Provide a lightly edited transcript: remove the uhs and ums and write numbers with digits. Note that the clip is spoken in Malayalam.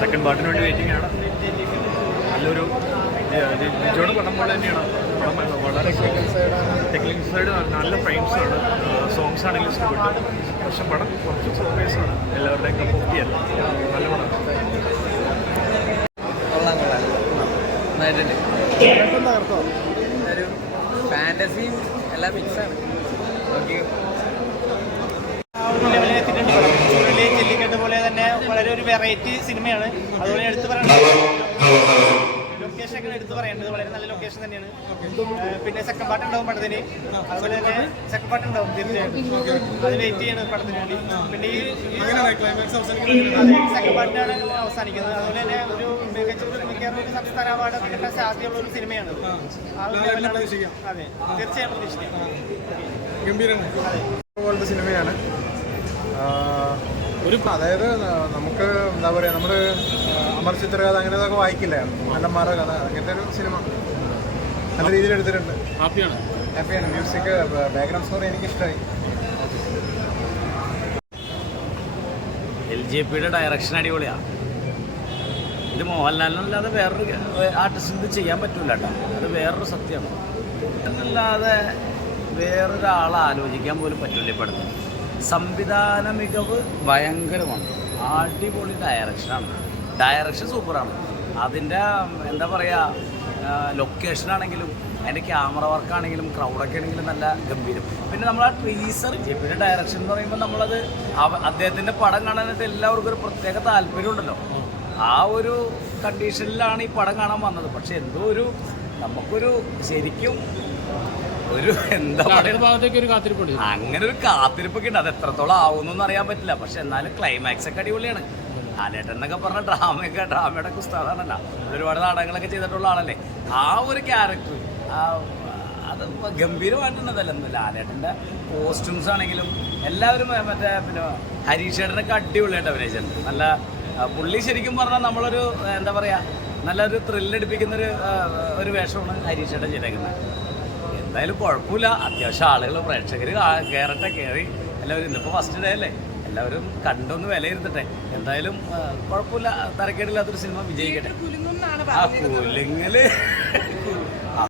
സെക്കൻഡ് പാർട്ടിന് വേണ്ടി വെയിറ്റിംഗ് ആണ്. നല്ലൊരു ലിജോയുടെ പടം പോലെ തന്നെയാണ്. വളരെ ടെക്നിക്കൽ സൈഡ് നല്ല ഫ്രെയിംസാണ്, സോങ്സ് ആണെങ്കിലും ഇഷ്ടപ്പെട്ടു. പക്ഷെ പടം കുറച്ച് സർപ്രൈസാണ്, എല്ലാവരുടെയും കപ്പൊക്കെയല്ല. നല്ല പടം. ഒരു ഫാൻറ്റസിയും എല്ലാം മിക്സാണ്. ജെല്ലിക്കെട്ട് പോലെ തന്നെ വളരെ ഒരു വെറൈറ്റി സിനിമയാണ്. അതുപോലെ എടുത്തു പറയേണ്ടത് ലൊക്കേഷനൊക്കെ എടുത്തു പറയേണ്ടത് വളരെ നല്ല ലൊക്കേഷൻ തന്നെയാണ്. പിന്നെ സെക്കൻഡ് പാർട്ട് ഉണ്ടാവും പടത്തിന്, അതുപോലെ തന്നെ സെക്കൻഡ് പാർട്ട് ഉണ്ടാവും തീർച്ചയായിട്ടും. അത് വെയിറ്റ് ചെയ്യണം പടത്തിന് വേണ്ടി. പിന്നെ ഈ സെക്കൻഡ് പാർട്ടിനാണ് അവസാനിക്കുന്നത്. അതുപോലെ തന്നെ ഒരു മികച്ച മിക്കവാറും ഒരു സംസ്ഥാന അവാർഡ് കിട്ടാൻ സാധ്യതയുള്ള ഒരു സിനിമയാണ്. അതെ, തീർച്ചയായും പ്രതീക്ഷിക്കാം. പോലത്തെ സിനിമയാണ്. അതായത് നമുക്ക് എന്താ പറയുക, നമ്മൾ അമർ ചിത്രകഥ അങ്ങനെയൊക്കെ വായിക്കില്ല, നല്ലമാരുടെ കഥ, അങ്ങനത്തെ ഒരു സിനിമ നല്ല രീതിയിൽ എടുത്തിട്ടുണ്ട്. ഹാപ്പിയാണ്. മ്യൂസിക്, ബാക്ക്ഗ്രൗണ്ട് സ്കോർ എനിക്കിഷ്ടമായി. LJPയുടെ ഡയറക്ഷൻ അടിപൊളിയാണ്. ഇത് മോഹൻലാലിനല്ലാതെ വേറൊരു ആർട്ടിസ്റ്റ് ഇത് ചെയ്യാൻ പറ്റില്ല കേട്ടോ. അത് വേറൊരു സത്യമാണ്. അല്ലാതെ വേറൊരാളെ ആലോചിക്കാൻ പോലും പറ്റില്ല ഈ പടത്തിൽ. സംവിധാന മികവ് ഭയങ്കരമാണ്. അടിപൊളി ഡയറക്ഷനാണ്. ഡയറക്ഷൻ സൂപ്പറാണ്. അതിൻ്റെ എന്താ പറയുക, ലൊക്കേഷനാണെങ്കിലും അതിൻ്റെ ക്യാമറ വർക്കാണെങ്കിലും ക്രൗഡൊക്കെ ആണെങ്കിലും നല്ല ഗംഭീരം. പിന്നെ നമ്മൾ ആ ട്രീസർ ജെപ്പിയുടെ ഡയറക്ഷൻ എന്ന് പറയുമ്പോൾ നമ്മളത് അദ്ദേഹത്തിൻ്റെ പടം കാണാനായിട്ട് എല്ലാവർക്കും ഒരു പ്രത്യേക താല്പര്യമുണ്ടല്ലോ. ആ ഒരു കണ്ടീഷനിലാണ് ഈ പടം കാണാൻ വന്നത്. പക്ഷെ എന്തോ ഒരു നമുക്കൊരു ശരിക്കും ഒരു എന്താ പറയുക, അങ്ങനെ ഒരു കാത്തിരിപ്പൊക്കെ ഉണ്ട്. അത് എത്രത്തോളം ആവുമെന്നൊന്നും അറിയാൻ പറ്റില്ല. പക്ഷെ എന്നാലും ക്ലൈമാക്സ് ഒക്കെ അടിപൊളിയാണ്. ലാലേട്ടൻ എന്നൊക്കെ പറഞ്ഞ ഡ്രാമയുടെ ഉസ്താദാണല്ലോ. ഒരുപാട് നാടകങ്ങളൊക്കെ ചെയ്തിട്ടുള്ള ആളല്ലേ. ആ ഒരു ക്യാരക്ടർ അത് ഗംഭീരമായിട്ടുണ്ടതല്ല. ലാലേട്ടൻ്റെ കോസ്റ്റ്യൂംസ് ആണെങ്കിലും എല്ലാവരും പിന്നെ ഹരീഷേട്ടനൊക്കെ അടിപൊളിയായിട്ട് അഭിനയിച്ചിട്ടുണ്ട്. നല്ല പുള്ളി ശരിക്കും പറഞ്ഞാൽ നമ്മളൊരു എന്താ പറയുക, നല്ലൊരു ത്രില്ലടിപ്പിക്കുന്നൊരു ഒരു വേഷമാണ് ഹരീഷേട്ടൻ ചെയ്തേക്കുന്നത്. എന്തായാലും കുഴപ്പമില്ല. അത്യാവശ്യം ആളുകൾ പ്രേക്ഷകർ കയറി എല്ലാവരും ഇന്നിപ്പോൾ ഫസ്റ്റ് ഡേ അല്ലേ, എല്ലാവരും കണ്ടൊന്ന് വിലയിരുത്തട്ടെ. എന്തായാലും കുഴപ്പമില്ലാത്തൊരു സിനിമ വിജയിക്കട്ടെ. ആ കുലുങ്ങല്